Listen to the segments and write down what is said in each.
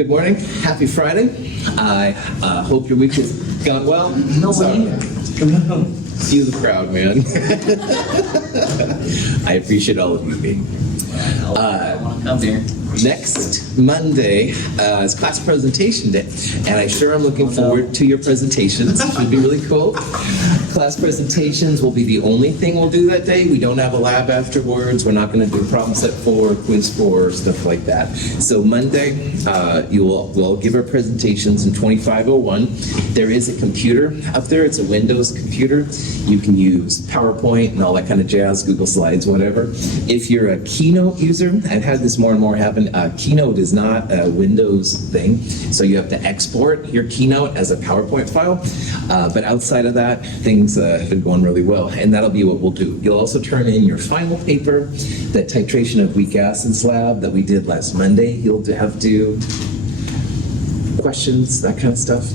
Good morning. Happy Friday. I hope your week has gone well. You the crowd, man. I appreciate all of you being here. I want to come here. Next Monday is class presentation day, and I sure am looking forward to your presentations. Should be really cool. Class presentations will be the only thing we'll do that day. We don't have a lab afterwards. We're not going to do problem set 4, quiz 4, stuff like that. So Monday, we'll give our presentations in 2501. There is a computer up there. It's a Windows computer. You can use PowerPoint and all that kind of jazz, Google Slides, whatever. If you're a Keynote user, I've had this more and more happen. Keynote is not a Windows thing, so you have to export your Keynote as a PowerPoint file. But outside of that, things have been going really well, and that'll be what we'll do. You'll also turn in your final paper, that titration of weak acids lab that we did last Monday. You'll have to questions, that kind of stuff.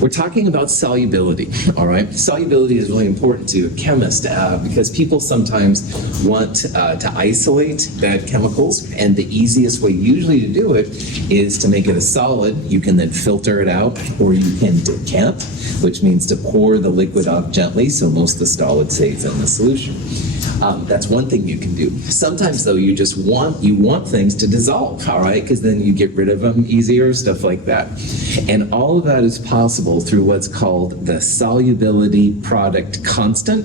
We're talking about solubility, all right? Solubility is really important to a chemist because people sometimes want to isolate bad chemicals, and the easiest way usually to do it is to make it a solid. You can then filter it out, or you can decant, which means to pour the liquid off gently so most of the solid stays in the solution. That's one thing you can do. Sometimes, though, you just want things to dissolve, all right? Because then you get rid of them easier, stuff like that. And all of that is possible through what's called the solubility product constant.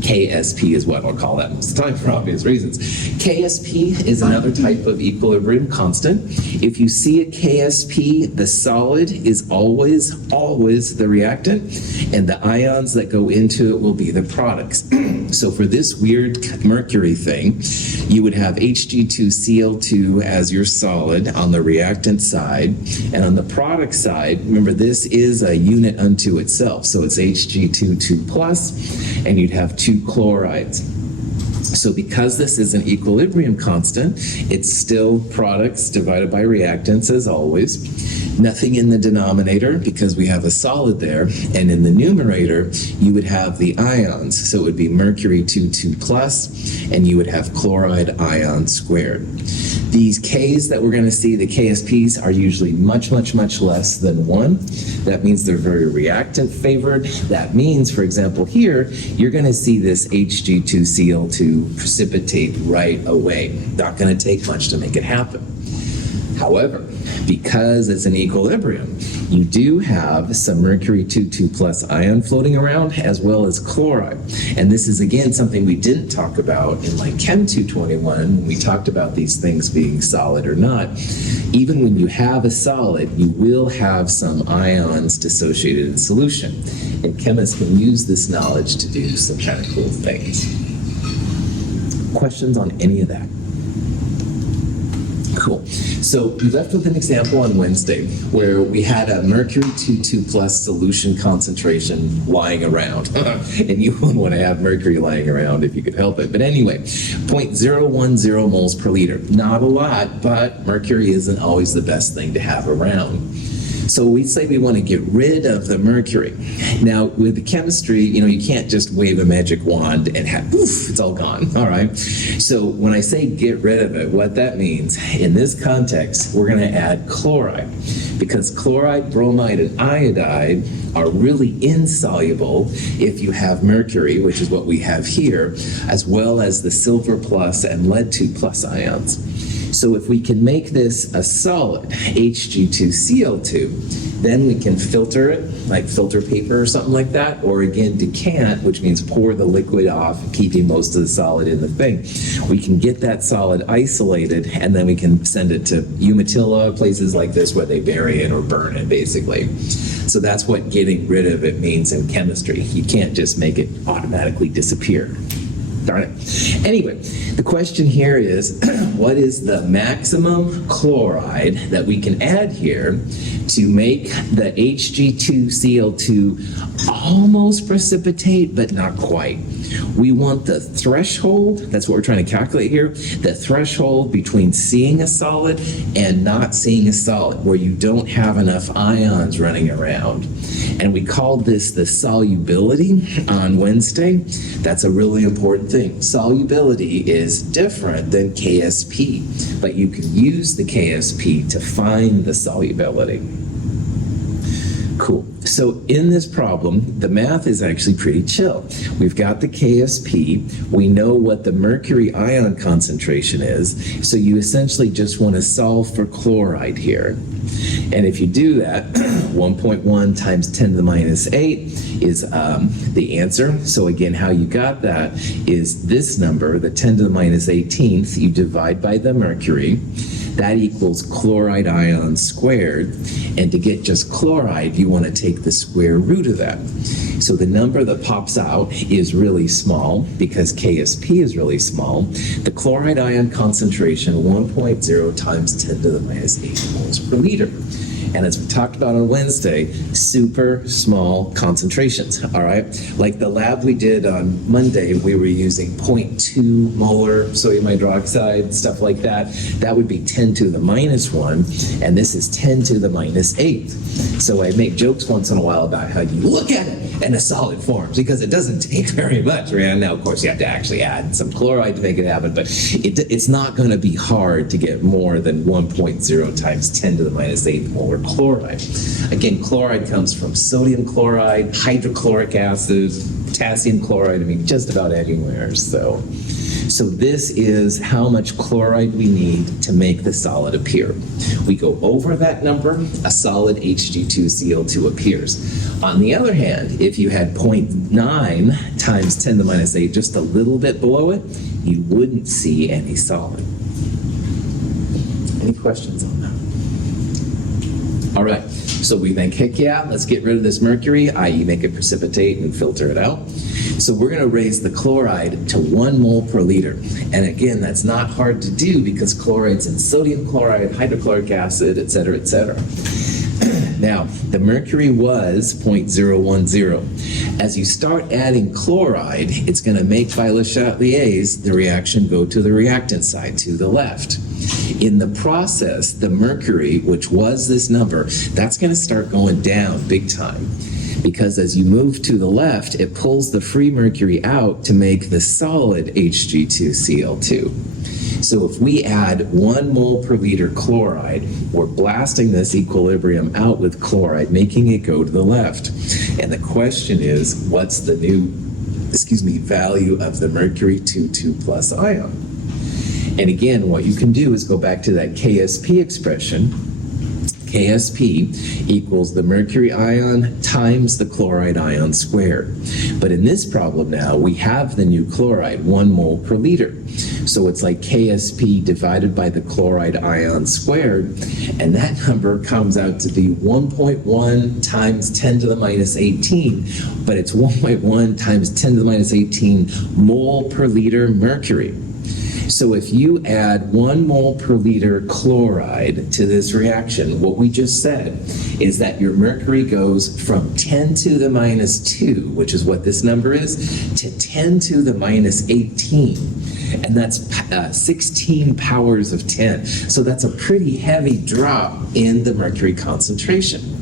KSP is what I'll call that most of the time for obvious reasons. KSP is another type of equilibrium constant. If you see a KSP, the solid is always the reactant, and the ions that go into it will be the products. So for this weird mercury thing, you would have Hg2Cl2 as your solid on the reactant side, and on the product side, remember this is a unit unto itself, so it's Hg2 and you'd have 2 chlorides. So because this is an equilibrium constant, it's still products divided by reactants as always. Nothing in the denominator because we have a solid there, and in the numerator you would have the ions, so it would be mercury 2 and you would have chloride ion squared. These Ks that we're going to see, the KSPs, are usually much less than 1. That means they're very reactant favored. That means, for example, here, you're going to see this Hg2Cl2 precipitate right away. Not going to take much to make it happen. However, because it's an equilibrium, you do have some mercury 2 ion floating around, as well as chloride. And this is, again, something we didn't talk about in like Chem 221 when we talked about these things being solid or not. Even when you have a solid, you will have some ions dissociated in solution. And chemists can use this knowledge to do some kind of cool things. Questions on any of that? Cool. So we left with an example on Wednesday where we had a mercury 2 solution concentration lying around. And you wouldn't want to have mercury lying around if you could help it. But anyway, 0.010 moles per liter. Not a lot, but mercury isn't always the best thing to have around. So we say we want to get rid of the mercury. Now, with the chemistry, you can't just wave a magic wand and have, poof, it's all gone, all right? So when I say get rid of it, what that means, in this context, we're going to add chloride, because chloride, bromide, and iodide are really insoluble if you have mercury, which is what we have here, as well as the silver plus and lead 2 plus ions. So if we can make this a solid, Hg2Cl2, then we can filter it, like filter paper or something like that, or again, decant, which means pour the liquid off, keeping most of the solid in the thing. We can get that solid isolated, and then we can send it to Umatilla, places like this where they bury it or burn it, basically. So that's what getting rid of it means in chemistry. You can't just make it automatically disappear. Darn it. Anyway, the question here is, what is the maximum chloride that we can add here to make the Hg2Cl2 almost precipitate, but not quite? We want the threshold, that's what we're trying to calculate here, the threshold between seeing a solid and not seeing a solid, where you don't have enough ions running around. And we called this the solubility on Wednesday. That's a really important thing. thing. Solubility is different than KSP, but you can use the KSP to find the solubility. Cool. So in this problem, the math is actually pretty chill. We've got the KSP. We know what the mercury ion concentration is. So you essentially just want to solve for chloride here. And if you do that, 1.1 times 10 to the minus 8 is the answer. So again, how you got that is this number, the 10 to the minus 18th, you divide by the mercury. That equals chloride ions squared. And to get just chloride, you want to take the square root of that. So the number that pops out is really small because KSP is really small. The chloride ion concentration, 1.0 times 10 to the minus 8 moles per liter. And as we talked about on Wednesday, super small concentrations, all right? Like the lab we did on Monday, we were using 0.2 molar sodium hydroxide, stuff like that. That would be 10 to the minus 1, and this is 10 to the minus 8. So I make jokes once in a while about how you look at it in a solid form, because it doesn't take very much, right? Now, of course, you have to actually add some chloride to make it happen, but it's not going to be hard to get more than 1.0 times 10 to the minus 8 molar chloride. Again, chloride comes from sodium chloride, hydrochloric acid, potassium chloride, I mean, just about anywhere. So this is how much chloride we need to make the solid appear. We go over that number, a solid Hg2Cl2 appears. On the other hand, if you had 0.9 times 10 to the minus 8, just a little bit below it, you wouldn't see any solid. Any questions on that? All right, so we think, heck yeah, let's get rid of this mercury, i.e. make it precipitate and filter it out. So we're going to raise the chloride to 1 mole per liter. And again, that's not hard to do because chloride's in sodium chloride, hydrochloric acid, et cetera, et cetera. Now, the mercury was 0.010. As you start adding chloride, it's going to make by Le Chatelier's the reaction go to the reactant side, to the left. In the process, the mercury, which was this number, that's going to start going down big time. Because as you move to the left, it pulls the free mercury out to make the solid Hg2Cl2. So if we add 1 mole per liter chloride, we're blasting this equilibrium out with chloride, making it go to the left. And the question is, what's the new, value of the mercury 2,2 plus ion? And again, what you can do is go back to that KSP expression. KSP equals the mercury ion times the chloride ion squared. But in this problem now, we have the new chloride, 1 mole per liter. So it's like KSP divided by the chloride ion squared, and that number comes out to be 1.1 times 10 to the minus 18, but it's 1.1 times 10 to the minus 18 mole per liter mercury. So if you add 1 mole per liter chloride to this reaction, what we just said is that your mercury goes from 10 to the minus 2, which is what this number is, to 10 to the minus 18. And that's 16 powers of 10. So that's a pretty heavy drop in the mercury concentration.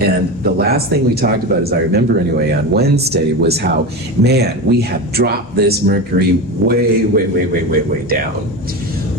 And the last thing we talked about, as I remember anyway, on Wednesday was how, man, we have dropped this mercury way, way, way, way, way, way down.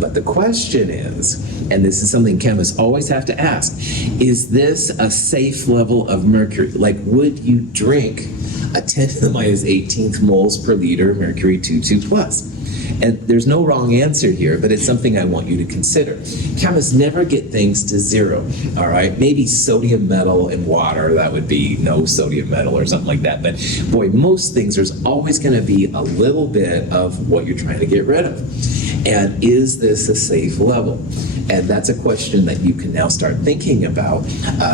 But the question is, and this is something chemists always have to ask, is this a safe level of mercury? Like, would you drink a 10 to the minus 18th moles per liter mercury 2,2 plus? And there's no wrong answer here, but it's something I want you to consider. Chemists never get things to zero, all right? Maybe sodium metal and water, that would be no sodium metal or something like that. But boy, most things, there's always going to be a little bit of what you're trying to get rid of. And is this a safe level? And that's a question that you can now start thinking about.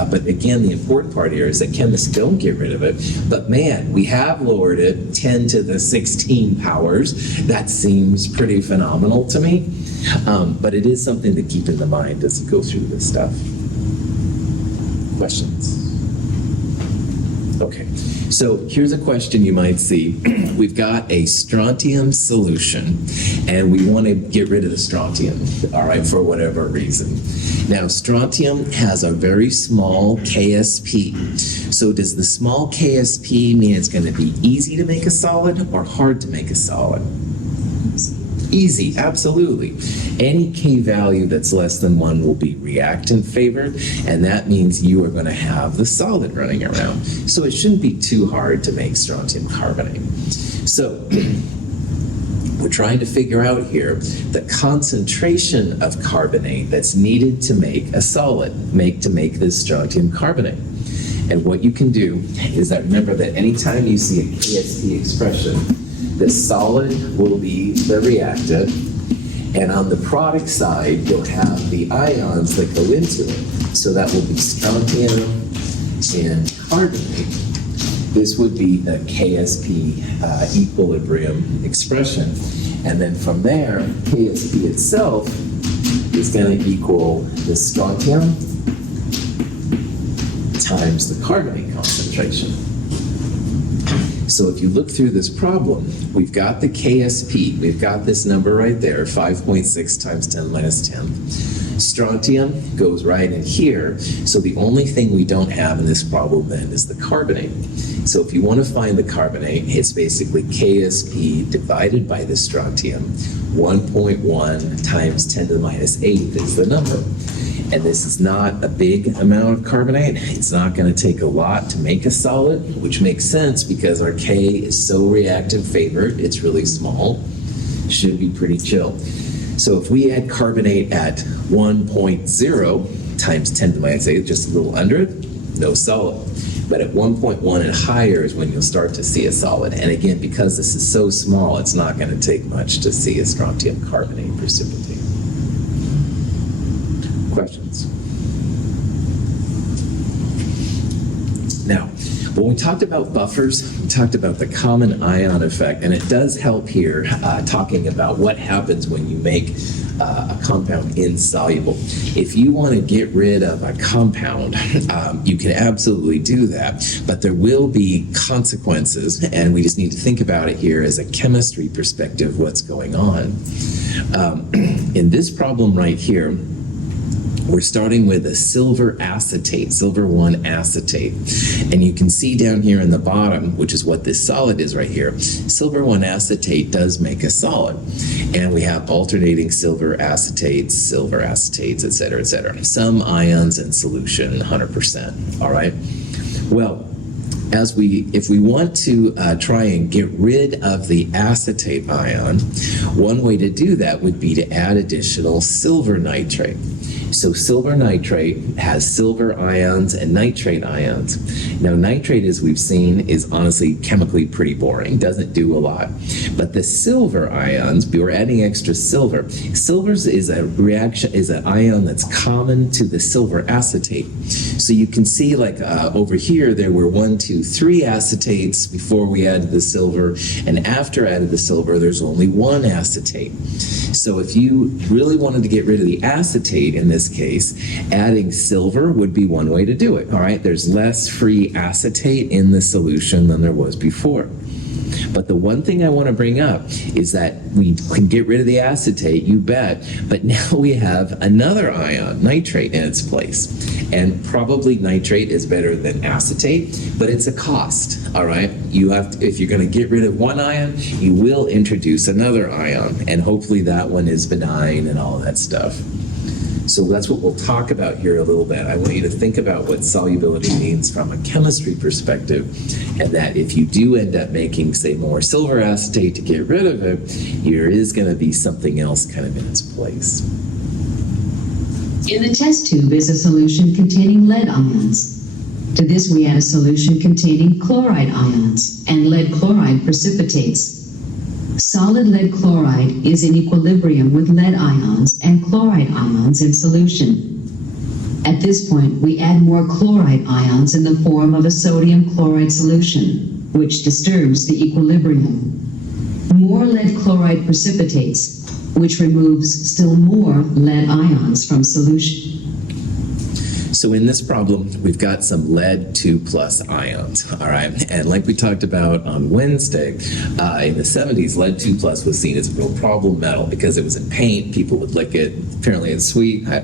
But again, the important part here is that chemists don't get rid of it. But man, we have lowered it 10 to the 16 powers. That seems pretty phenomenal to me. But it is something to keep in the mind as you go through this stuff. Questions? Okay, so here's a question you might see. We've got a strontium solution, and we want to get rid of the strontium, all right, for whatever reason. Now, strontium has a very small KSP. So does the small KSP mean it's going to be easy to make a solid or hard to make a solid? Easy, absolutely. Any K value that's less than 1 will be reactant favored, and that means you are going to have the solid running around. So it shouldn't be too hard to make strontium carbonate. So we're trying to figure out here the concentration of carbonate that's needed to make a solid, to make this strontium carbonate. And what you can do is that remember that anytime you see a KSP expression, the solid will be the reactant, and on the product side, you'll have the ions that go into it. So that will be strontium and carbonate. This would be a KSP equilibrium expression. And then from there, KSP itself is going to equal the strontium times the carbonate concentration. So if you look through this problem, we've got the KSP, we've got this number right there, 5.6 times 10 minus 10. Strontium goes right in here, so the only thing we don't have in this problem then is the carbonate. So if you want to find the carbonate, it's basically KSP divided by the strontium, 1.1 times 10 to the minus 8 is the number. And this is not a big amount of carbonate. It's not going to take a lot to make a solid, which makes sense because our K is so reactant favored, it's really small. Should be pretty chill. So if we add carbonate at 1.0 times 10 to the minus 8, just a little under it, no solid. But at 1.1 and higher is when you'll start to see a solid. And again, because this is so small, it's not going to take much to see a strontium carbonate precipitate. Questions? Now, when we talked about buffers, we talked about the common ion effect, and it does help here talking about what happens when you make a compound insoluble. If you want to get rid of a compound, you can absolutely do that, but there will be consequences, and we just need to think about it here as a chemistry perspective, what's going on. In this problem right here, we're starting with a silver acetate, silver 1 acetate. And you can see down here in the bottom, which is what this solid is right here, silver 1 acetate does make a solid. And we have alternating silver acetates, et cetera, some ions in solution, 100%, all right? Well, if we want to try and get rid of the acetate ion, one way to do that would be to add additional silver nitrate. So silver nitrate has silver ions and nitrate ions. Now nitrate, as we've seen, is honestly chemically pretty boring, doesn't do a lot. But the silver ions, we're adding extra silver. Silver is an ion that's common to the silver acetate. So you can see like over here, there were 1, 2, 3 acetates before we added the silver, and after added the silver, there's only 1 acetate. So if you really wanted to get rid of the acetate in this case, adding silver would be one way to do it. All right, there's less free acetate in the solution than there was before. But the one thing I want to bring up is that we can get rid of the acetate, you bet, but now we have another ion, nitrate, in its place. And probably nitrate is better than acetate, but it's a cost, all right? You have to, if you're going to get rid of one ion, you will introduce another ion, and hopefully that one is benign and all that stuff. So that's what we'll talk about here a little bit. I want you to think about what solubility means from a chemistry perspective, and that if you do end up making, say, more silver acetate to get rid of it, there is going to be something else kind of in its place. In the test tube is a solution containing lead ions. To this we add a solution containing chloride ions, and lead chloride precipitates. Solid lead chloride is in equilibrium with lead ions and chloride ions in solution. At this point, we add more chloride ions in the form of a sodium chloride solution, which disturbs the equilibrium. More lead chloride precipitates, which removes still more lead ions from solution. So in this problem, we've got some lead 2 plus ions, all right? And like we talked about on Wednesday, in the 70s, lead 2 plus was seen as a real problem metal because it was in paint. People would lick it. Apparently it's sweet. I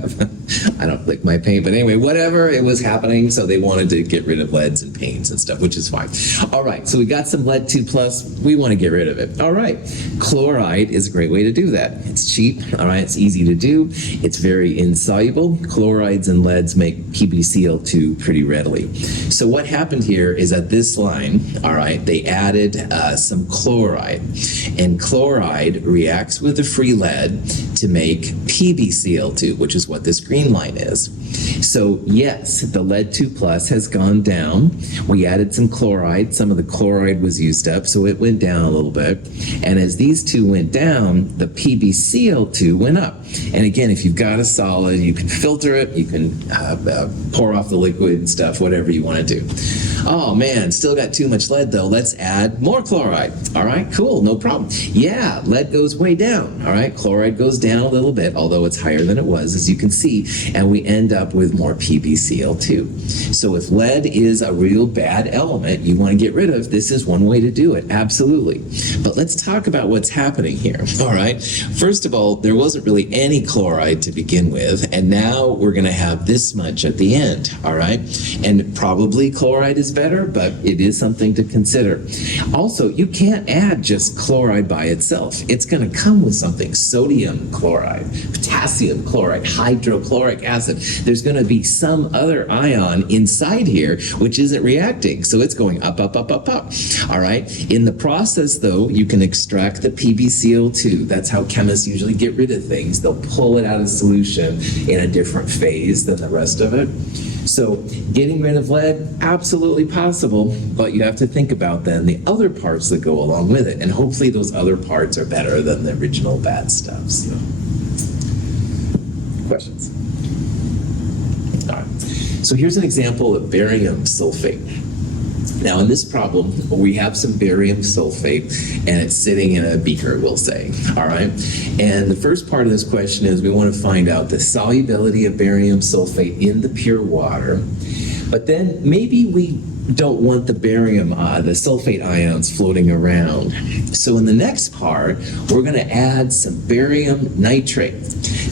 don't lick my paint, but anyway, whatever, it was happening. So they wanted to get rid of leads and paints and stuff, which is fine. All right, so we got some lead 2 plus. We want to get rid of it. All right, chloride is a great way to do that. It's cheap, all right? It's easy to do. It's very insoluble. Chlorides and leads make PbCl2 pretty readily. So what happened here is at this line, all right, they added some chloride, and chloride reacts with the free lead to make PbCl2, which is what this green line is. So yes, the lead 2 plus has gone down. We added some chloride. Some of the chloride was used up, so it went down a little bit. And as these two went down, the PbCl2 went up. And again, if you've got a solid, you can filter it, you can pour off the liquid and stuff, whatever you want to do. Oh man, still got too much lead though. Let's add more chloride. All right, cool, no problem. Yeah, lead goes way down. All right, chloride goes down a little bit, although it's higher than it was, as you can see, and we end up with more PbCl2. So if lead is a real bad element you want to get rid of, this is one way to do it, absolutely. But let's talk about what's happening here. All right, first of all, there wasn't really any chloride to begin with, and now we're going to have this much at the end. All right, and probably chloride is better, but it is something to consider. Also, you can't add just chloride by itself. It's going to come with something: sodium chloride, potassium chloride, hydrochloric acid. There's going to be some other ion inside here which isn't reacting, so it's going up, up, up, up, up. All right, in the process though, you can extract the PbCl2. That's how chemists usually get rid of things. They'll pull it out of solution in a different phase than the rest of it. So getting rid of lead, absolutely possible, but you have to think about then the other parts that go along with it, and hopefully those other parts are better than the original bad stuff. So. Questions? All right. So here's an example of barium sulfate. Now in this problem, we have some barium sulfate and it's sitting in a beaker, we'll say, all right? And the first part of this question is we want to find out the solubility of barium sulfate in the pure water, but then maybe we don't want the barium, the sulfate ions floating around. So in the next part, we're going to add some barium nitrate.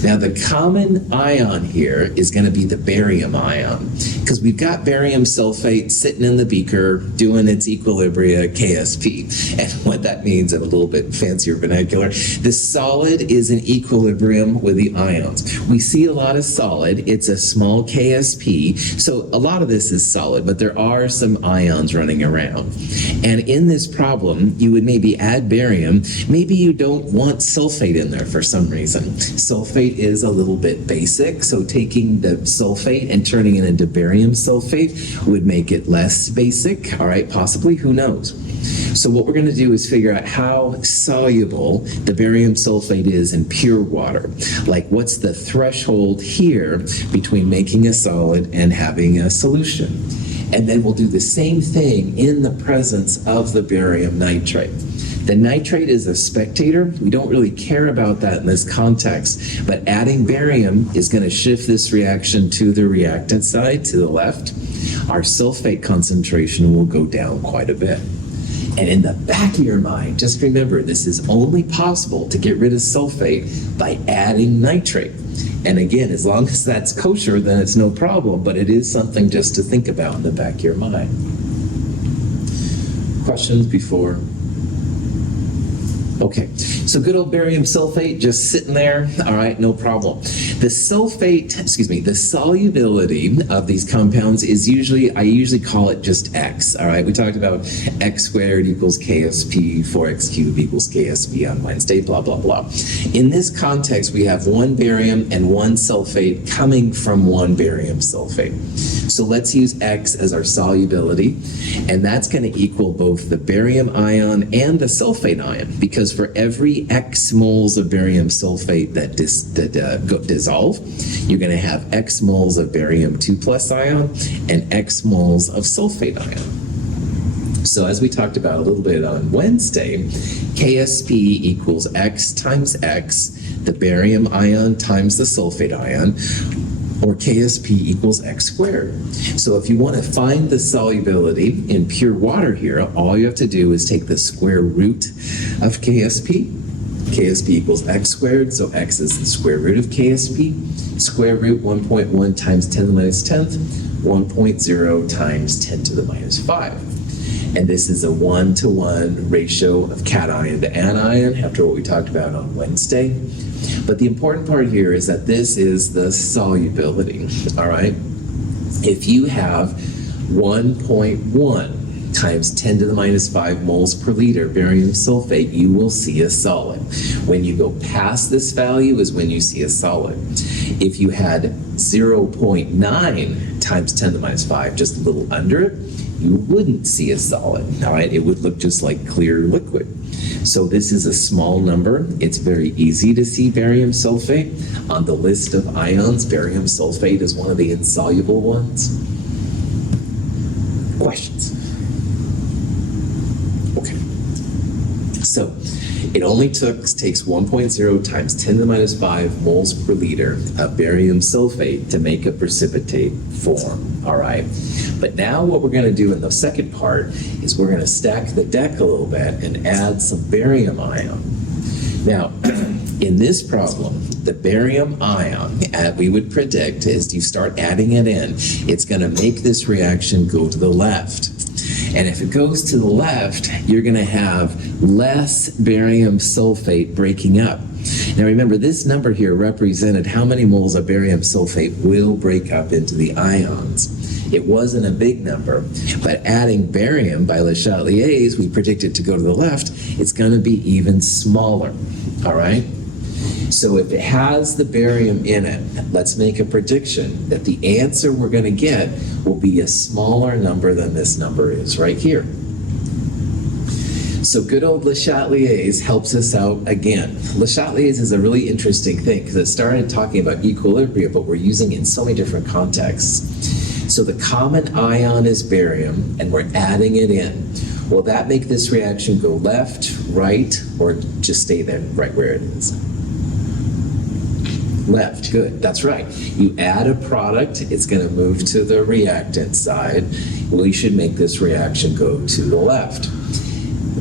Now the common ion here is going to be the barium ion, because we've got barium sulfate sitting in the beaker doing its equilibria KSP. And what that means in a little bit fancier vernacular, the solid is in equilibrium with the ions. We see a lot of solid, it's a small KSP, so a lot of this is solid, but there are some ions running around. And in this problem, you would maybe add barium, maybe you don't want sulfate in there for some reason. Sulfate is a little bit basic, so taking the sulfate and turning it into barium sulfate would make it less basic, all right, possibly, who knows? So what we're going to do is figure out how soluble the barium sulfate is in pure water. Like what's the threshold here between making a solid and having a solution? And then we'll do the same thing in the presence of the barium nitrate. The nitrate is a spectator. We don't really care about that in this context, but adding barium is going to shift this reaction to the reactant side, to the left. Our sulfate concentration will go down quite a bit. And in the back of your mind, just remember, this is only possible to get rid of sulfate by adding nitrate. And again, as long as that's kosher, then it's no problem, but it is something just to think about in the back of your mind. Questions before? Okay, so good old barium sulfate just sitting there, all right, no problem. The solubility of these compounds is I usually call it just X, all right? We talked about X squared equals KSP, 4X cubed equals KSP on Wednesday, blah, blah, blah. In this context, we have one barium and one sulfate coming from one barium sulfate. So let's use X as our solubility, and that's going to equal both the barium ion and the sulfate ion, because for every X moles of barium sulfate that dissolve, you're going to have X moles of barium 2 plus ion and X moles of sulfate ion. So as we talked about a little bit on Wednesday, KSP equals X times X, the barium ion times the sulfate ion. or KSP equals x squared. So if you want to find the solubility in pure water here, all you have to do is take the square root of KSP. KSP equals x squared, so x is the square root of KSP. Square root 1.1 times 10 to the minus 10th, 1.0 times 10 to the minus 5. And this is a 1-to-1 ratio of cation to anion, after what we talked about on Wednesday. But the important part here is that this is the solubility, all right? If you have 1.1 times 10 to the minus 5 moles per liter barium sulfate, you will see a solid. When you go past this value is when you see a solid. If you had 0.9 times 10 to the minus 5, just a little under it, you wouldn't see a solid, all right? It would look just like clear liquid. So this is a small number. It's very easy to see barium sulfate. On the list of ions, barium sulfate is one of the insoluble ones. Questions? Okay. So it only takes 1.0 times 10 to the minus 5 moles per liter of barium sulfate to make a precipitate form, all right? But now what we're going to do in the second part is we're going to stack the deck a little bit and add some barium ion. Now, in this problem, the barium ion, we would predict, as you start adding it in, it's going to make this reaction go to the left. And if it goes to the left, you're going to have less barium sulfate breaking up. Now remember, this number here represented how many moles of barium sulfate will break up into the ions. It wasn't a big number, but adding barium by Le Chatelier's, we predicted to go to the left, it's going to be even smaller, all right? So if it has the barium in it, let's make a prediction that the answer we're going to get will be a smaller number than this number is right here. So good old Le Chatelier's helps us out again. Le Chatelier's is a really interesting thing because it started talking about equilibrium, but we're using it in so many different contexts. So the common ion is barium, and we're adding it in. Will that make this reaction go left, right, or just stay there right where it is? Left, good, that's right. You add a product, it's going to move to the reactant side. We should make this reaction go to the left.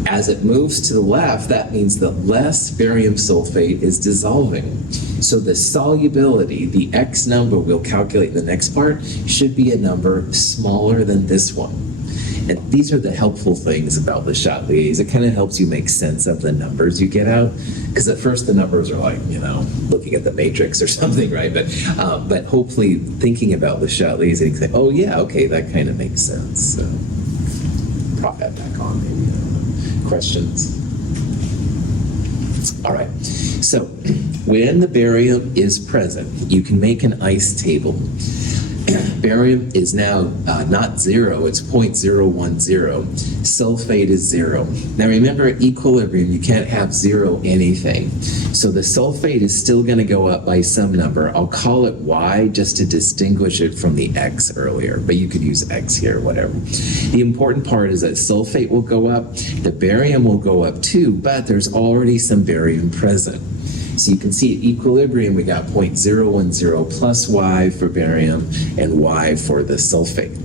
As it moves to the left, that means that less barium sulfate is dissolving. So the solubility, the X number we'll calculate in the next part, should be a number smaller than this one. And these are the helpful things about Le Chatelier's. It kind of helps you make sense of the numbers you get out. Because at first the numbers are like, looking at the matrix or something, right? But hopefully thinking about Le Chatelier's and you say, oh yeah, okay, that kind of makes sense. So prop that back on maybe. Questions? All right, so when the barium is present, you can make an ice table. Barium is now not 0, it's 0.010. Sulfate is 0. Now remember, at equilibrium, you can't have 0 anything. So the sulfate is still going to go up by some number. I'll call it Y just to distinguish it from the X earlier, but you could use X here, whatever. The important part is that sulfate will go up, the barium will go up too, but there's already some barium present. So you can see at equilibrium, we got 0.010 plus Y for barium and Y for the sulfate.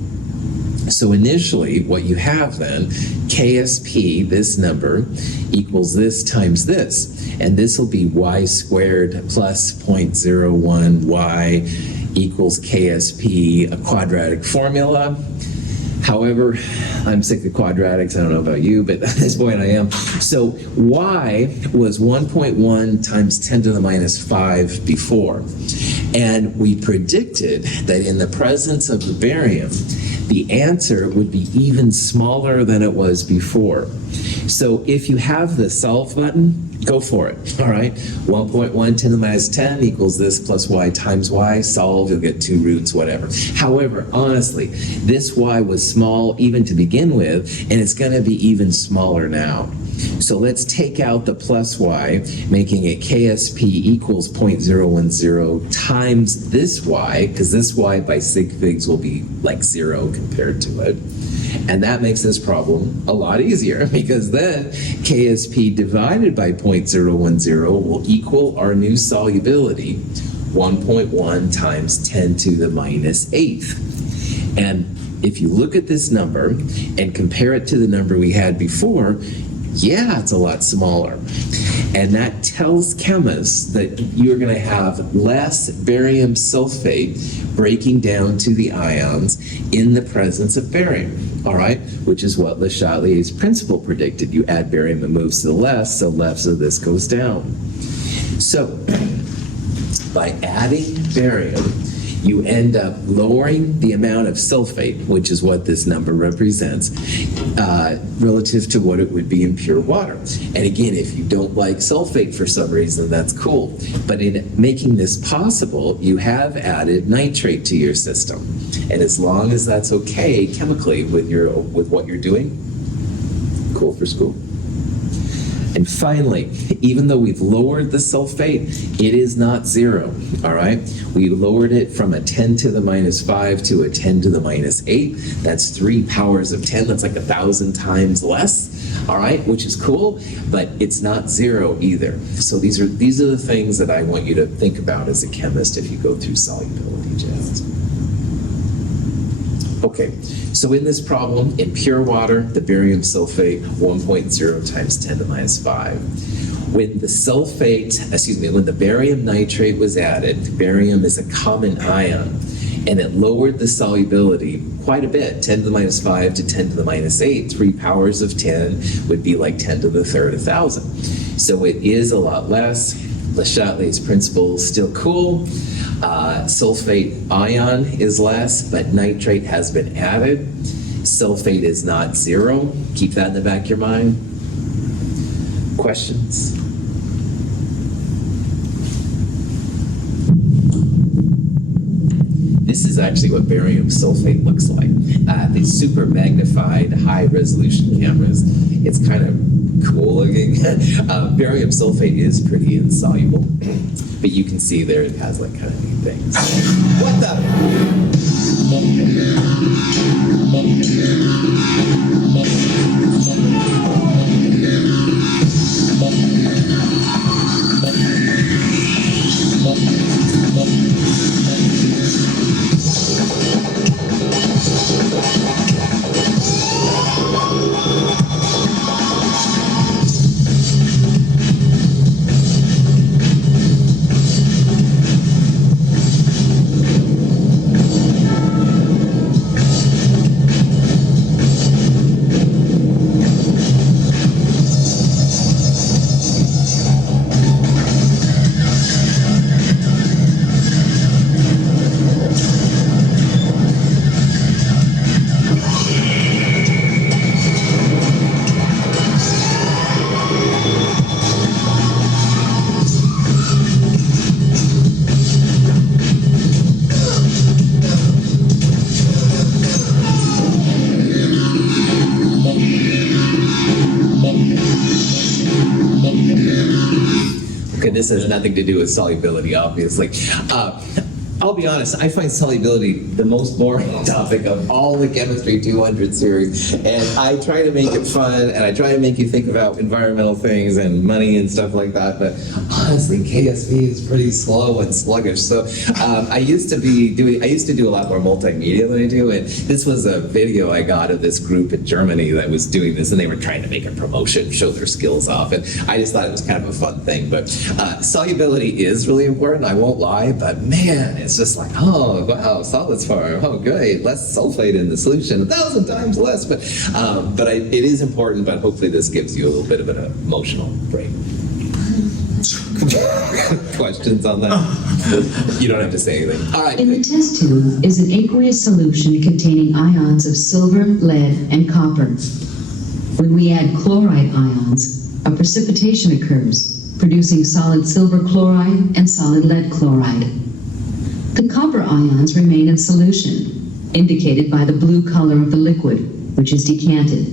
So initially, what you have then, KSP, this number, equals this times this. And this will be Y squared plus 0.01 Y equals KSP, a quadratic formula. However, I'm sick of quadratics. I don't know about you, but at this point I am. So Y was 1.1 times 10 to the minus 5 before. And we predicted that in the presence of the barium, the answer would be even smaller than it was before. So if you have the solve button, go for it, all right? 1.1 10 to the minus 10 equals this plus Y times Y. Solve, you'll get 2 roots, whatever. However, honestly, this Y was small even to begin with, and it's going to be even smaller now. So let's take out the plus Y, making it KSP equals 0.010 times this Y, because this Y by sig figs will be like 0 compared to it. And that makes this problem a lot easier, because then KSP divided by 0.010 will equal our new solubility, 1.1 times 10 to the minus 8th. And if you look at this number and compare it to the number we had before, yeah, it's a lot smaller. And that tells chemists that you're going to have less barium sulfate breaking down to the ions in the presence of barium, all right? Which is what Le Chatelier's principle predicted. You add barium, it moves to the left, so less of this goes down. So, by adding barium, you end up lowering the amount of sulfate, which is what this number represents, relative to what it would be in pure water. And again, if you don't like sulfate for some reason, that's cool. But in making this possible, you have added nitrate to your system. And as long as that's okay chemically with what you're doing, cool for school. And finally, even though we've lowered the sulfate, it is not zero, all right? We lowered it from a 10 to the minus 5 to a 10 to the minus 8. That's 3 powers of 10. That's like 1,000 times less, all right? Which is cool, but it's not zero either. So these are the things that I want you to think about as a chemist if you go through solubility tests. Okay, so in this problem, in pure water, the barium sulfate, 1.0 times 10 to the minus 5. When the barium nitrate was added, barium is a common ion, and it lowered the solubility quite a bit, 10 to the minus 5 to 10 to the minus 8. 3 powers of 10 would be like 10 to the third 1,000. So it is a lot less. Le Chatelier's principle is still cool. Sulfate ion is less, but nitrate has been added. Sulfate is not zero. Keep that in the back of your mind. Questions? This is actually what barium sulfate looks like. These super magnified, high resolution cameras. It's kind of cool looking. Barium sulfate is pretty insoluble, but you can see there it has like kind of neat things. What the? Okay, this has nothing to do with solubility, obviously. I'll be honest, I find solubility the most boring topic of all the Chemistry 200 series, and I try to make it fun, and I try to make you think about environmental things and money and stuff like that, but honestly, KSV is pretty slow and sluggish, so I used to do a lot more multimedia than I do, and this was a video I got of this group in Germany that was doing this, and they were trying to make a promotion, show their skills off, and I just thought it was kind of a fun thing, but solubility is really important, I won't lie, but man, it's just like, oh, wow, solids form, oh, great, less sulfate in the solution, 1,000 times less, but it is important, but hopefully this gives you a little bit of an emotional break. Questions on that? You don't have to say anything. All right. In the test tube is an aqueous solution containing ions of silver, lead, and copper. When we add chloride ions, a precipitation occurs, producing solid silver chloride and solid lead chloride. The copper ions remain in solution, indicated by the blue color of the liquid, which is decanted.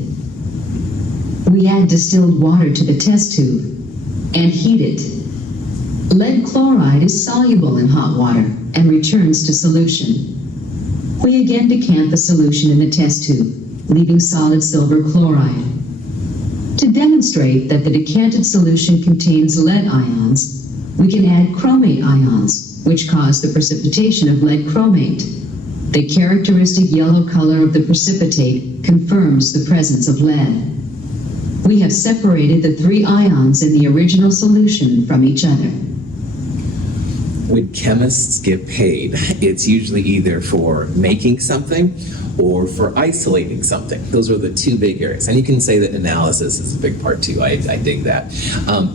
We add distilled water to the test tube and heat it. Lead chloride is soluble in hot water and returns to solution. We again decant the solution in the test tube, leaving solid silver chloride. To demonstrate that the decanted solution contains lead ions, we can add chromate ions, which cause the precipitation of lead chromate. The characteristic yellow color of the precipitate confirms the presence of lead. We have separated the 3 ions in the original solution from each other. When chemists get paid, it's usually either for making something or for isolating something. Those are the 2 big areas. And you can say that analysis is a big part too. I dig that.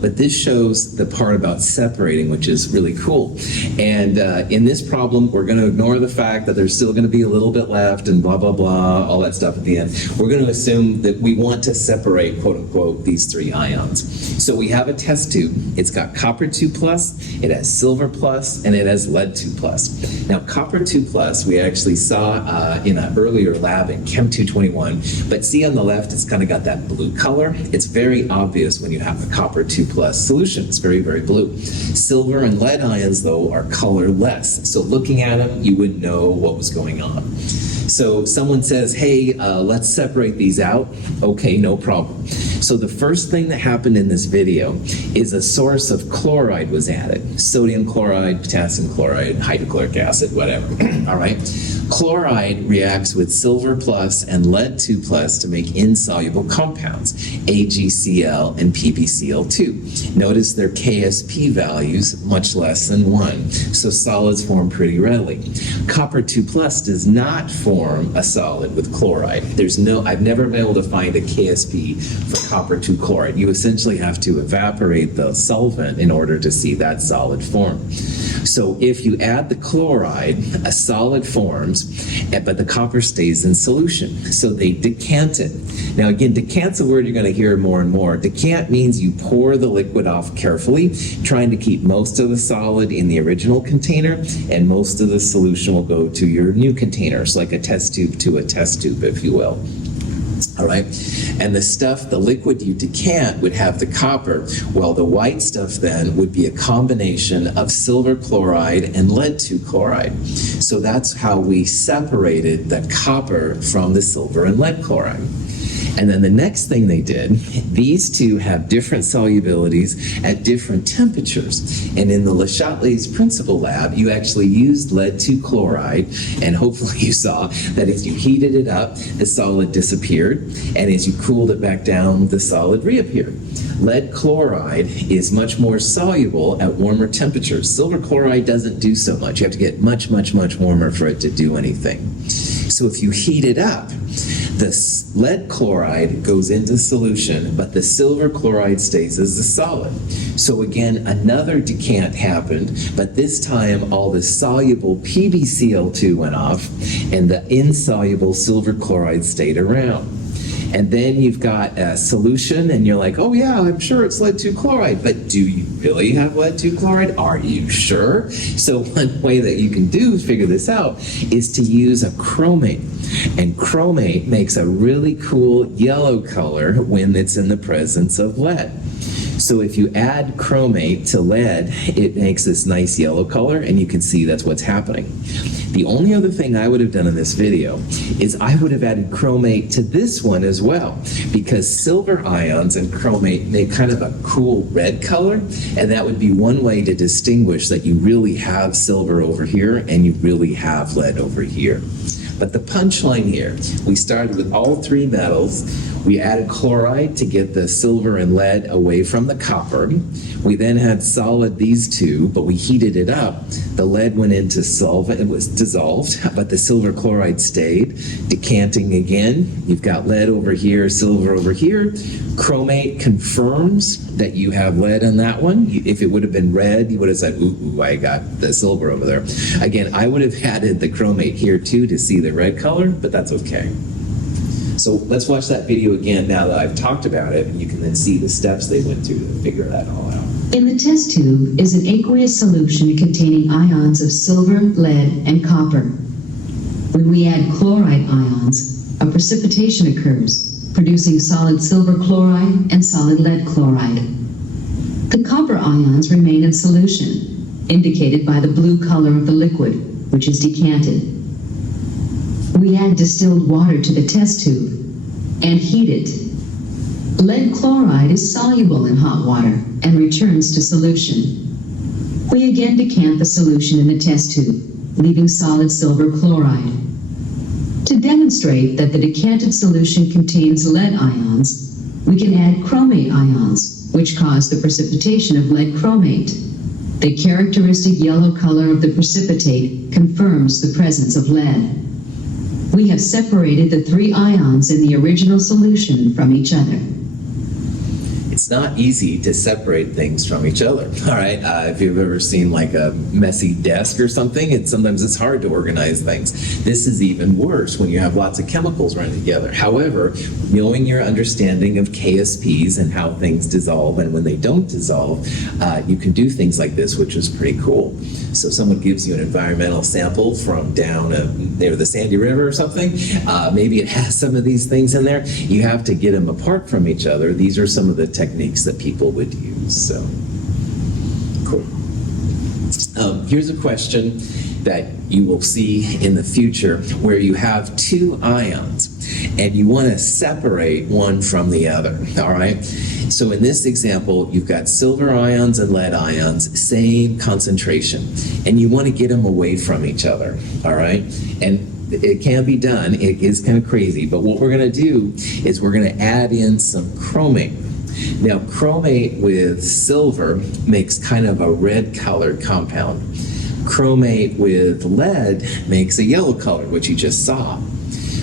But this shows the part about separating, which is really cool. And in this problem, we're going to ignore the fact that there's still going to be a little bit left and blah, blah, blah, all that stuff at the end. We're going to assume that we want to separate, quote unquote, these 3 ions. So we have a test tube. It's got copper 2 plus, it has silver plus, and it has lead 2 plus. Now, copper 2 plus, we actually saw in an earlier lab in Chem 221, but see on the left, it's kind of got that blue color. It's very obvious when you have a copper 2 plus solution. It's very, very blue. Silver and lead ions, though, are colorless. So looking at them, you would know what was going on. So someone says, hey, let's separate these out. Okay, no problem. So the first thing that happened in this video is a source of chloride was added. Sodium chloride, potassium chloride, hydrochloric acid, whatever. All right. Chloride reacts with silver plus and lead 2 plus to make insoluble compounds, AgCl and PbCl2. Notice their KSP values much less than 1, so solids form pretty readily. Copper 2 plus does not form a solid with chloride. I've never been able to find a KSP for copper 2 chloride. You essentially have to evaporate the solvent in order to see that solid form. So if you add the chloride, a solid forms, but the copper stays in solution. So they decant it. Now again, decant's a word you're going to hear more and more. Decant means you pour the liquid off carefully, trying to keep most of the solid in the original container, and most of the solution will go to your new container. It's like a test tube to a test tube, if you will. All right, and the liquid you decant would have the copper, while the white stuff then would be a combination of silver chloride and lead 2 chloride. So that's how we separated the copper from the silver and lead chloride. And then the next thing they did, these 2 have different solubilities at different temperatures. And in the Le Chatelier's principal lab, you actually used lead 2 chloride, and hopefully you saw that as you heated it up, the solid disappeared, and as you cooled it back down, the solid reappeared. Lead chloride is much more soluble at warmer temperatures. Silver chloride doesn't do so much. You have to get much, much, much warmer for it to do anything. So if you heat it up, the lead chloride goes into solution, but the silver chloride stays as a solid. So again, another decant happened, but this time all the soluble PbCl2 went off, and the insoluble silver chloride stayed around. And then you've got a solution, and you're like, oh yeah, I'm sure it's lead 2 chloride, but do you really have lead 2 chloride? Are you sure? So one way that you can figure this out is to use a chromate. And chromate makes a really cool yellow color when it's in the presence of lead. So if you add chromate to lead, it makes this nice yellow color, and you can see that's what's happening. The only other thing I would have done in this video is I would have added chromate to this one as well, because silver ions and chromate make kind of a cool red color, and that would be one way to distinguish that you really have silver over here and you really have lead over here. But the punchline here, we started with all 3 metals. We added chloride to get the silver and lead away from the copper. We then had solid these 2, but we heated it up. The lead went into solvent, it was dissolved, but the silver chloride stayed. Decanting again, you've got lead over here, silver over here. Chromate confirms that you have lead on that one. If it would have been red, you would have said, ooh, I got the silver over there. Again, I would have added the chromate here too to see the red color, but that's okay. So let's watch that video again now that I've talked about it, and you can then see the steps they went through to figure that all out. In the test tube is an aqueous solution containing ions of silver, lead, and copper. When we add chloride ions, a precipitation occurs, producing solid silver chloride and solid lead chloride. The copper ions remain in solution, indicated by the blue color of the liquid, which is decanted. We add distilled water to the test tube and heat it. Lead chloride is soluble in hot water and returns to solution. We again decant the solution in the test tube, leaving solid silver chloride. To demonstrate that the decanted solution contains lead ions, we can add chromate ions, which cause the precipitation of lead chromate. The characteristic yellow color of the precipitate confirms the presence of lead. We have separated the 3 ions in the original solution from each other. It's not easy to separate things from each other, all right? If you've ever seen like a messy desk or something, sometimes it's hard to organize things. This is even worse when you have lots of chemicals running together. However, knowing your understanding of KSPs and how things dissolve and when they don't dissolve, you can do things like this, which is pretty cool. So someone gives you an environmental sample from down near the Sandy River or something. Maybe it has some of these things in there. You have to get them apart from each other. These are some of the techniques that people would use. So, cool. Here's a question that you will see in the future where you have 2 ions and you want to separate one from the other, all right? So in this example, you've got silver ions and lead ions, same concentration, and you want to get them away from each other, all right? And it can be done. It is kind of crazy, but what we're going to do is we're going to add in some chromate. Now, chromate with silver makes kind of a red-colored compound. Chromate with lead makes a yellow color, which you just saw.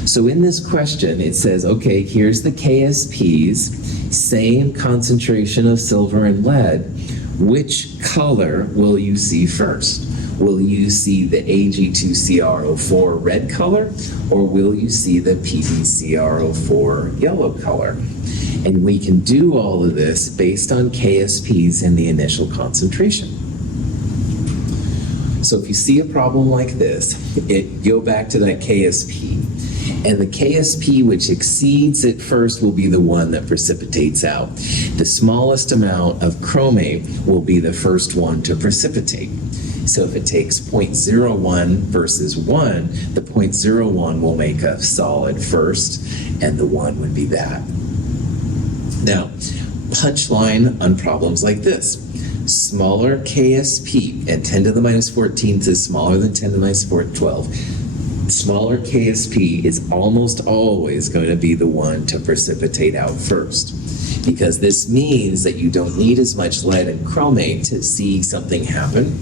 So in this question, it says, okay, here's the KSPs, same concentration of silver and lead. Which color will you see first? Will you see the Ag2CrO4 red color, or will you see the PbCrO4 yellow color? And we can do all of this based on KSPs in the initial concentration. So if you see a problem like this, go back to that KSP. And the KSP which exceeds it first will be the one that precipitates out. The smallest amount of chromate will be the first one to precipitate. So if it takes 0.01 versus 1, the 0.01 will make a solid first, and the 1 would be that. Now, punchline on problems like this. Smaller KSP, and 10 to the minus 14 is smaller than 10 to the minus 12. Smaller KSP is almost always going to be the one to precipitate out first, because this means that you don't need as much lead and chromate to see something happen.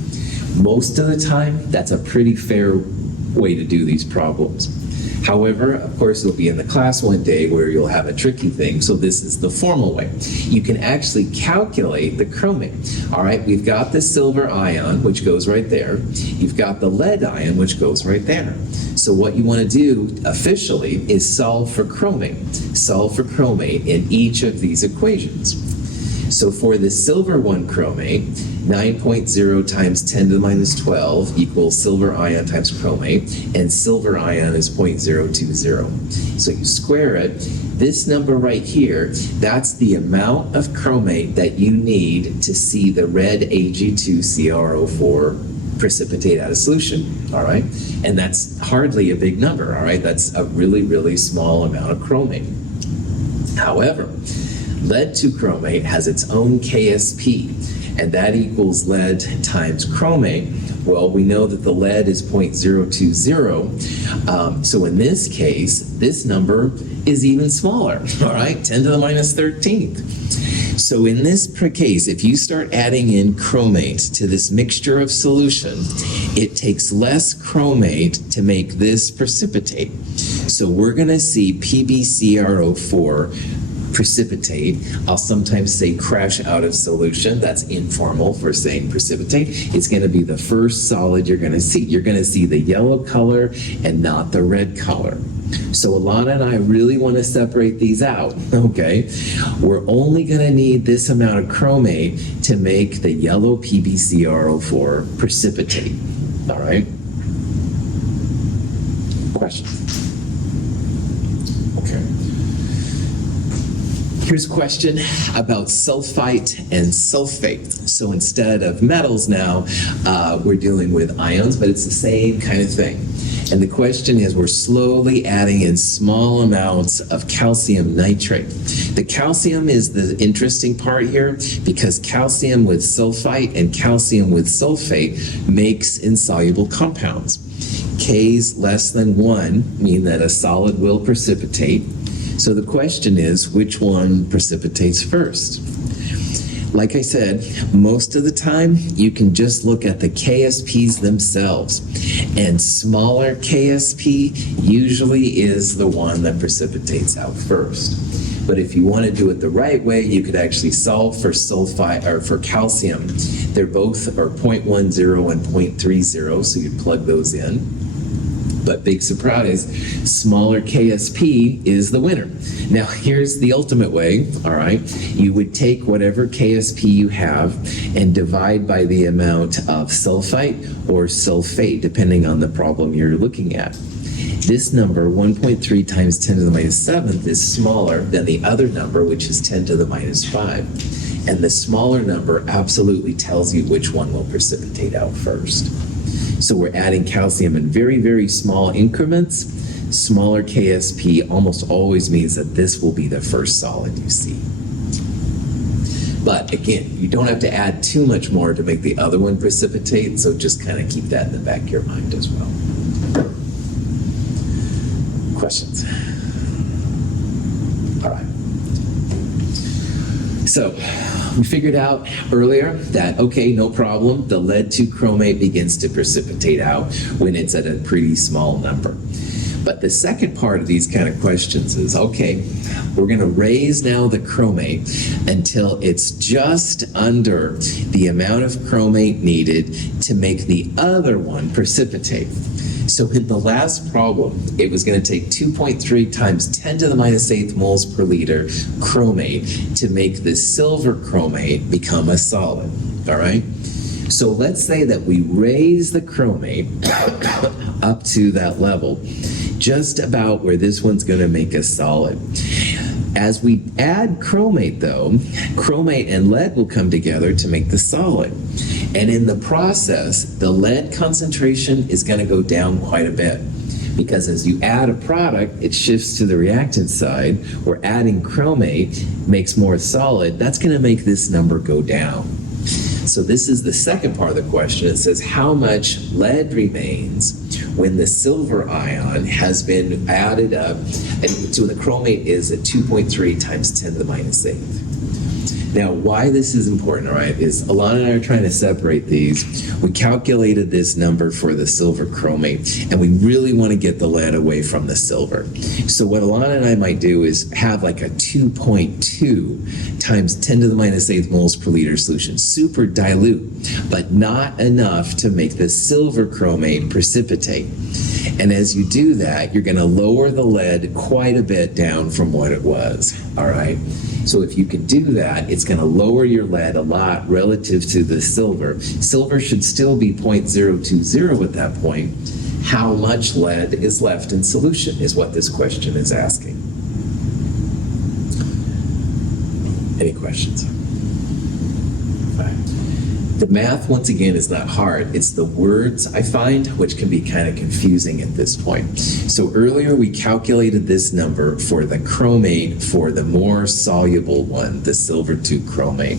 Most of the time, that's a pretty fair way to do these problems. However, of course, you'll be in the class one day where you'll have a tricky thing, so this is the formal way. You can actually calculate the chromate. All right, we've got the silver ion, which goes right there. You've got the lead ion, which goes right there. So what you want to do officially is solve for chromate. Solve for chromate in each of these equations. So for the silver 1 chromate, 9.0 times 10 to the minus 12 equals silver ion times chromate, and silver ion is 0.020. So you square it. This number right here, that's the amount of chromate that you need to see the red Ag2CrO4 precipitate out of solution, all right? And that's hardly a big number, all right? That's a really, really small amount of chromate. However, lead 2 chromate has its own KSP, and that equals lead times chromate. Well, we know that the lead is 0.020. So in this case, this number is even smaller, all right? 10 to the minus 13th. So in this case, if you start adding in chromate to this mixture of solution, it takes less chromate to make this precipitate. So we're going to see PbCrO4 precipitate. I'll sometimes say crash out of solution. That's informal for saying precipitate. It's going to be the first solid you're going to see. You're going to see the yellow color and not the red color. So Alana and I really want to separate these out, okay? We're only going to need this amount of chromate to make the yellow PbCrO4 precipitate, all right? Question? Okay. Here's a question about sulfite and sulfate. So instead of metals now, we're dealing with ions, but it's the same kind of thing. And the question is, we're slowly adding in small amounts of calcium nitrate. The calcium is the interesting part here because calcium with sulfite and calcium with sulfate makes insoluble compounds. K's less than 1 mean that a solid will precipitate. So the question is, which one precipitates first? Like I said, most of the time you can just look at the KSPs themselves, and smaller KSP usually is the one that precipitates out first. But if you want to do it the right way, you could actually solve for sulfite or for calcium. They're both are 0.10 and 0.30, so you plug those in. But big surprise, smaller KSP is the winner. Now, here's the ultimate way, all right? You would take whatever KSP you have and divide by the amount of sulfite or sulfate, depending on the problem you're looking at. This number, 1.3 times 10 to the minus 7th, is smaller than the other number, which is 10 to the minus 5. And the smaller number absolutely tells you which one will precipitate out first. So we're adding calcium in very, very small increments. Smaller KSP almost always means that this will be the first solid you see. But again, you don't have to add too much more to make the other one precipitate, so just kind of keep that in the back of your mind as well. Questions? All right. So we figured out earlier that, okay, no problem, the lead-2 chromate begins to precipitate out when it's at a pretty small number. But the second part of these kind of questions is, okay, we're going to raise now the chromate until it's just under the amount of chromate needed to make the other one precipitate. So in the last problem, it was going to take 2.3 times 10 to the minus 8th moles per liter chromate to make the silver chromate become a solid, all right? So let's say that we raise the chromate up to that level, just about where this one's going to make a solid. As we add chromate, though, chromate and lead will come together to make the solid. And in the process, the lead concentration is going to go down quite a bit. Because as you add a product, it shifts to the reactant side, where adding chromate makes more solid. That's going to make this number go down. So this is the second part of the question. It says how much lead remains when the silver ion has been added up, and so the chromate is at 2.3 times 10 to the minus 8th. Now, why this is important, all right, is Alana and I are trying to separate these. We calculated this number for the silver chromate, and we really want to get the lead away from the silver. So what Alana and I might do is have like a 2.2 times 10 to the minus 8th moles per liter solution, super dilute, but not enough to make the silver chromate precipitate. And as you do that, you're going to lower the lead quite a bit down from what it was, all right? So if you can do that, it's going to lower your lead a lot relative to the silver. Silver should still be 0.020 at that point. How much lead is left in solution is what this question is asking. Any questions? The math, once again, is not hard. It's the words, I find, which can be kind of confusing at this point. So earlier we calculated this number for the chromate for the more soluble one, the silver 2 chromate.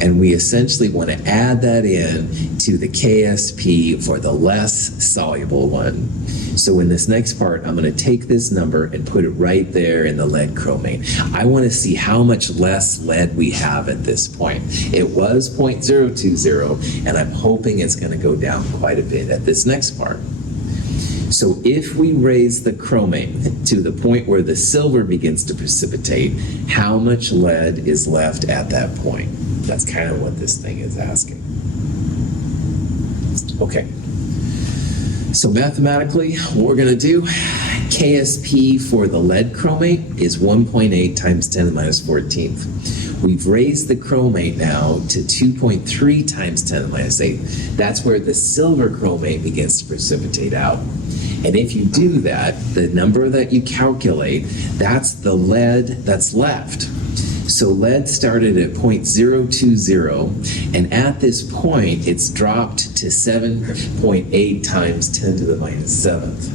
And we essentially want to add that in to the KSP for the less soluble one. So in this next part, I'm going to take this number and put it right there in the lead chromate. I want to see how much less lead we have at this point. It was 0.020, and I'm hoping it's going to go down quite a bit at this next part. So if we raise the chromate to the point where the silver begins to precipitate, how much lead is left at that point? That's kind of what this thing is asking. Okay. So mathematically, what we're going to do, KSP for the lead chromate is 1.8 times 10 to the minus 14th. We've raised the chromate now to 2.3 times 10 to the minus 8. That's where the silver chromate begins to precipitate out. And if you do that, the number that you calculate, that's the lead that's left. So lead started at 0.020, and at this point, it's dropped to 7.8 times 10 to the minus 7th.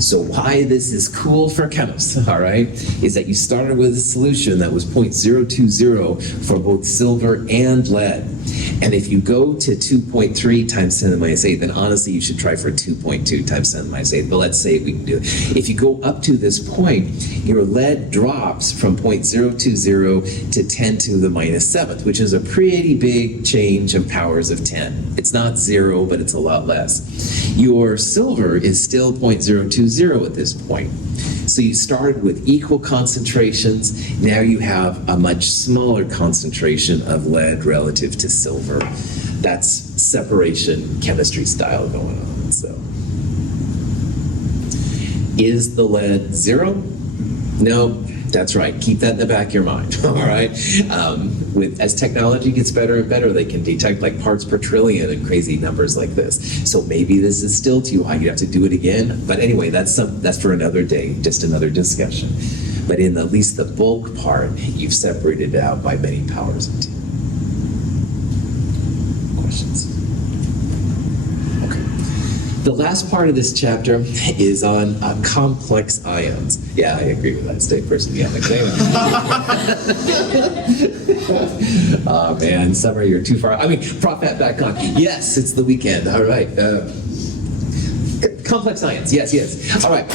So why this is cool for chemists, all right, is that you started with a solution that was 0.020 for both silver and lead. And if you go to 2.3 times 10 to the minus 8, then honestly, you should try for 2.2 times 10 to the minus 8, but let's say we can do it. If you go up to this point, your lead drops from 0.020 to 10 to the minus 7th, which is a pretty big change in powers of 10. It's not 0, but it's a lot less. Your silver is still 0.020 at this point. So you started with equal concentrations. Now you have a much smaller concentration of lead relative to silver. That's separation chemistry style going on. So, is the lead 0? No. That's right. Keep that in the back of your mind. All right. As technology gets better and better, they can detect like parts per trillion and crazy numbers like this. So maybe this is still too high. You have to do it again. But anyway, that's for another day, just another discussion. But in at least the bulk part, you've separated it out by many powers of 10. Questions? The last part of this chapter is on complex ions. Yeah, I agree with that. Stay personally. Yeah, oh man, summer, you're too far. I mean, prop that back on. Yes, it's the weekend. All right. Complex ions. Yes. All right.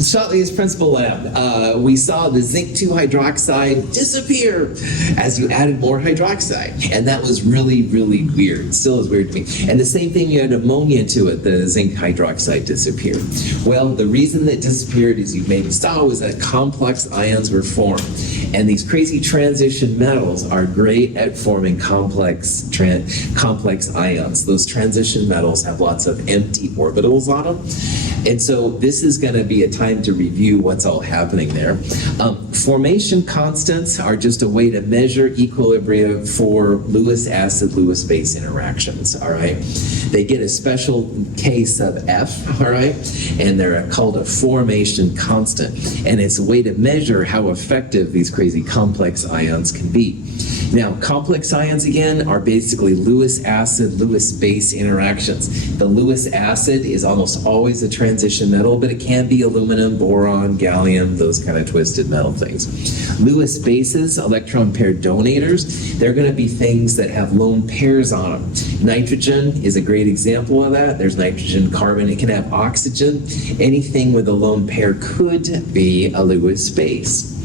Shotley's principal lab. We saw the zinc 2 hydroxide disappear as you added more hydroxide, and that was really, really weird. It still is weird to me. And the same thing, you add ammonia to it, the zinc hydroxide disappeared. Well, the reason that it disappeared, as you maybe saw, was that complex ions were formed, and these crazy transition metals are great at forming complex ions. Those transition metals have lots of empty orbitals on them, and so this is going to be a time to review what's all happening there. Formation constants are just a way to measure equilibrium for Lewis acid-Lewis base interactions, all right? They get a special case of F, all right? And they're called a formation constant. And it's a way to measure how effective these crazy complex ions can be. Now, complex ions, again, are basically Lewis acid-Lewis base interactions. The Lewis acid is almost always a transition metal, but it can be aluminum, boron, gallium, those kind of twisted metal things. Lewis bases, electron pair donators, they're going to be things that have lone pairs on them. Nitrogen is a great example of that. There's nitrogen, carbon. It can have oxygen. Anything with a lone pair could be a Lewis base.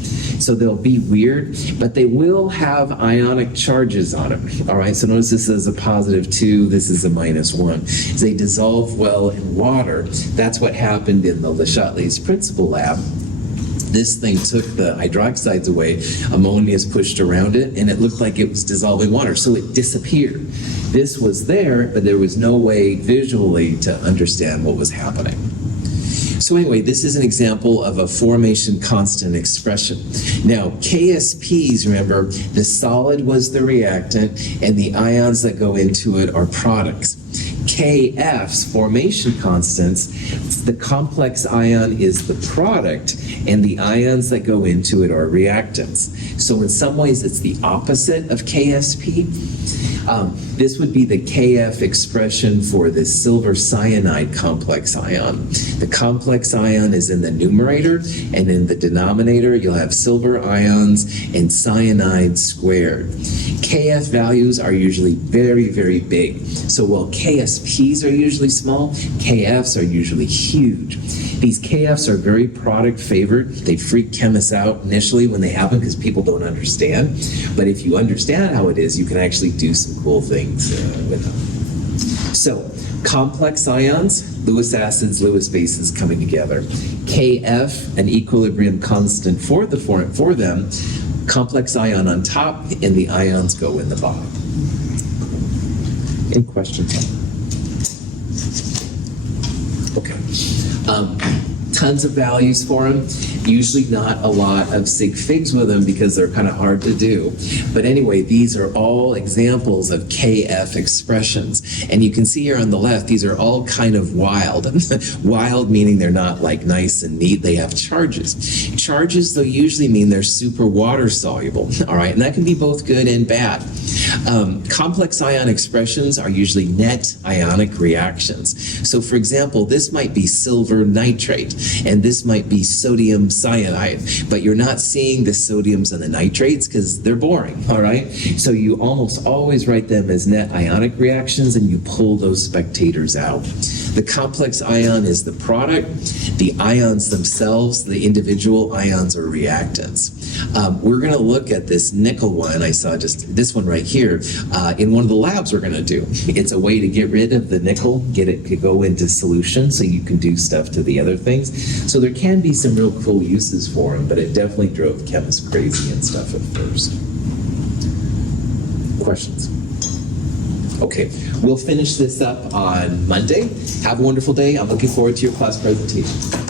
So they'll be weird, but they will have ionic charges on them. All right, so notice this is a +2, this is a -1. As they dissolve well in water, that's what happened in the Le Chatelier's principal lab. This thing took the hydroxides away, ammonia is pushed around it, and it looked like it was dissolving water, so it disappeared. This was there, but there was no way visually to understand what was happening. So anyway, this is an example of a formation constant expression. Now, KSPs, remember, the solid was the reactant, and the ions that go into it are products. KFs, formation constants, the complex ion is the product, and the ions that go into it are reactants. So in some ways, it's the opposite of KSP. This would be the KF expression for the silver cyanide complex ion. The complex ion is in the numerator, and in the denominator, you'll have silver ions and cyanide squared. KF values are usually very, very big. So while KSPs are usually small, KFs are usually huge. These KFs are very product favored. They freak chemists out initially when they have them because people don't understand. But if you understand how it is, you can actually do some cool things with them. So complex ions, Lewis acids, Lewis bases coming together. KF, an equilibrium constant for them, complex ion on top, and the ions go in the bottom. Any questions? Okay. Tons of values for them. Usually not a lot of sig figs with them because they're kind of hard to do. But anyway, these are all examples of KF expressions. And you can see here on the left, these are all kind of wild. Wild meaning they're not like nice and neat. They have charges. Charges, though, usually mean they're super water soluble. All right, and that can be both good and bad. Complex ion expressions are usually net ionic reactions. So for example, this might be silver nitrate, and this might be sodium cyanide, but you're not seeing the sodiums and the nitrates because they're boring, all right? So you almost always write them as net ionic reactions, and you pull those spectators out. The complex ion is the product. The ions themselves, the individual ions, are reactants. We're going to look at this nickel one. I saw just this one right here in one of the labs we're going to do. It's a way to get rid of the nickel, get it to go into solution so you can do stuff to the other things. So there can be some real cool uses for them, but it definitely drove chemists crazy and stuff at first. Questions? Okay, we'll finish this up on Monday. Have a wonderful day. I'm looking forward to your class presentation.